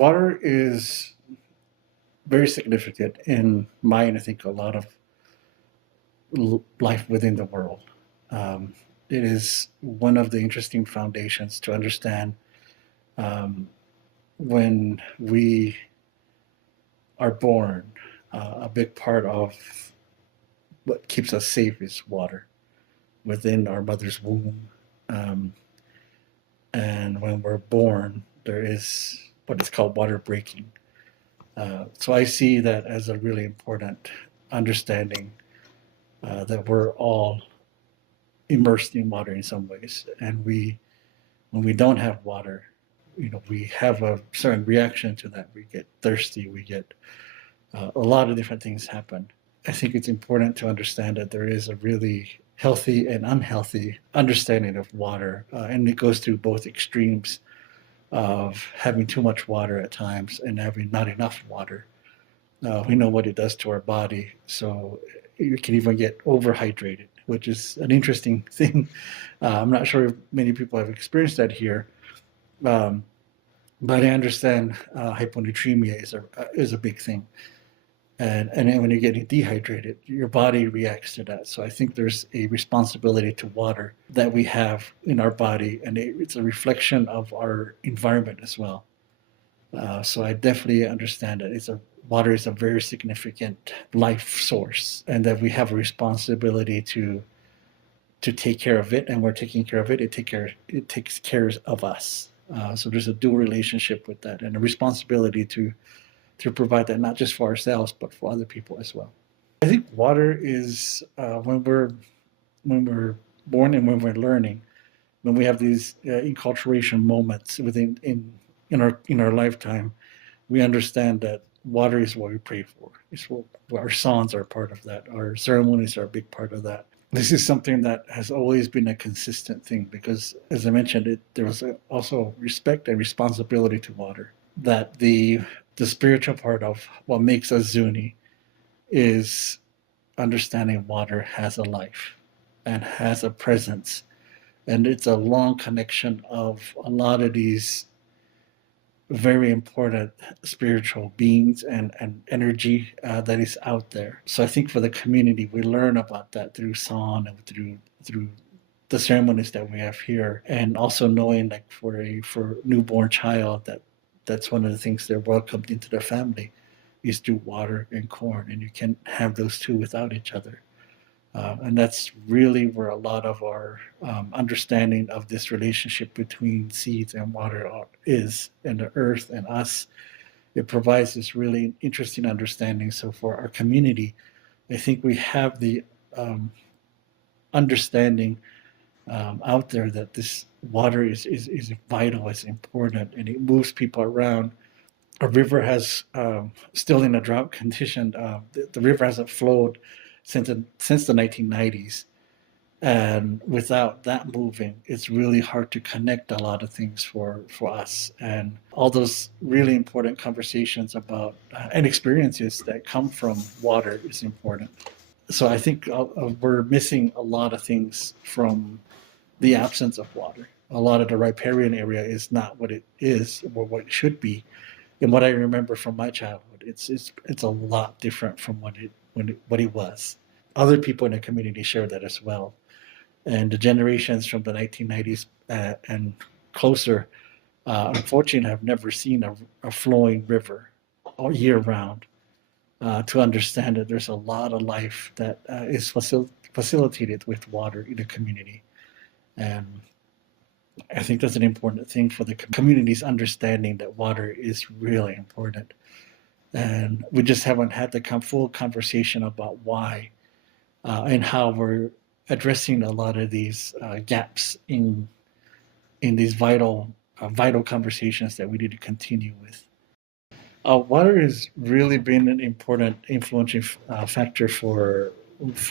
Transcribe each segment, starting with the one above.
Water is very significant in my and I think a lot of life within the world. Um, it is one of the interesting foundations to understand um, when we are born. A big part of what keeps us safe is water within our mother's womb. Um, and when we're born, there is what is called water breaking. So I see that as a really important understanding that we're all immersed in water in some ways, and when we don't have water, we have a certain reaction to that. We get thirsty. We get a lot of different things happen. I think it's important to understand that there is a really healthy and unhealthy understanding of water, and it goes through both extremes of having too much water at times and having not enough water. We know what it does to our body, so you can even get overhydrated, which is an interesting thing. I'm not sure if many people have experienced that here, um, but I understand hyponatremia is a big thing, and then when you're getting dehydrated, your body reacts to that. So I think there's a responsibility to water that we have in our body, and it's a reflection of our environment as well. So I definitely understand that water is a very significant life source, and that we have a responsibility to take care of it, and we're taking care of it. It takes care of us. So there's a dual relationship with that, and a responsibility to provide that not just for ourselves but for other people as well. I think water is when we're born and when we're learning, when we have these enculturation moments in our lifetime, we understand that water is what we pray for. It's what our songs are part of that. Our ceremonies are a big part of that. This is something that has always been a consistent thing because, as I mentioned, there was also respect and responsibility to water. That the spiritual part of what makes us Zuni is understanding water has a life and has a presence, and it's a long connection of a lot of these very important spiritual beings and energy that is out there. So I think for the community, we learn about that through song and through the ceremonies that we have here, and also knowing like for newborn child that's one of the things they're welcomed into the family is through water and corn, and you can't have those two without each other. And that's really where a lot of our understanding of this relationship between seeds and water is, and the earth and us. It provides this really interesting understanding. So for our community, I think we have the understanding out there that this water is vital, it's important, and it moves people around. Our river has still in a drought condition. The river hasn't flowed since the 1990s, and without that moving, it's really hard to connect a lot of things for us. And all those really important conversations about and experiences that come from water is important. So I think we're missing a lot of things from the absence of water. A lot of the riparian area is not what it is or what it should be. And what I remember from my childhood, it's a lot different from what it was. Other people in the community share that as well, and the generations from the 1990s and closer, unfortunately, have never seen a flowing river all year round. To understand that there's a lot of life that is facilitated with water in the community, and I think that's an important thing for the community's understanding that water is really important. And we just haven't had the full conversation about why and how we're addressing a lot of these gaps in these vital conversations that we need to continue with. Water has really been an important influential factor for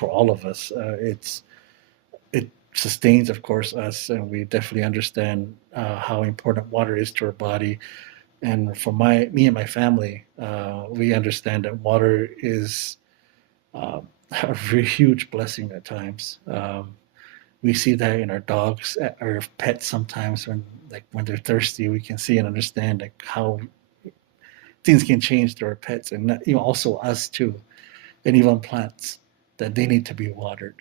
all of us. It sustains, of course, us, and we definitely understand how important water is to our body. And for me and my family, we understand that water is uh, a huge blessing at times. We see that in our dogs, our pets. Sometimes when they're thirsty, we can see and understand like how things can change to our pets and also us too, and even plants that they need to be watered.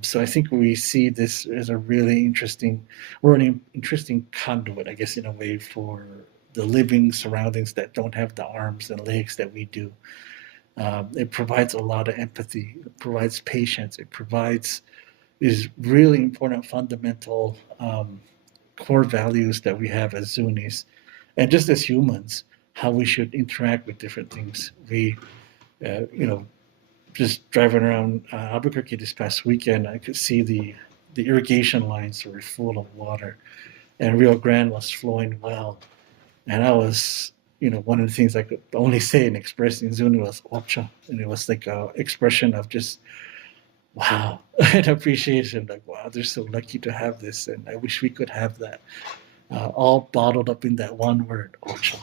So I think we see this as a really interesting, we're an interesting conduit, I guess, in a way for the living surroundings that don't have the arms and legs that we do. It provides a lot of empathy. It provides patience. It provides these really important fundamental core values that we have as Zunis, and just as humans, how we should interact with different things. We, you know, just driving around Albuquerque this past weekend, I could see the irrigation lines were full of water, and Rio Grande was flowing well. And I was, one of the things I could only say and express in Zuni was ocha, and it was like a expression of just wow and appreciation. Like wow, they're so lucky to have this, and I wish we could have that. All bottled up in that one word, ocha.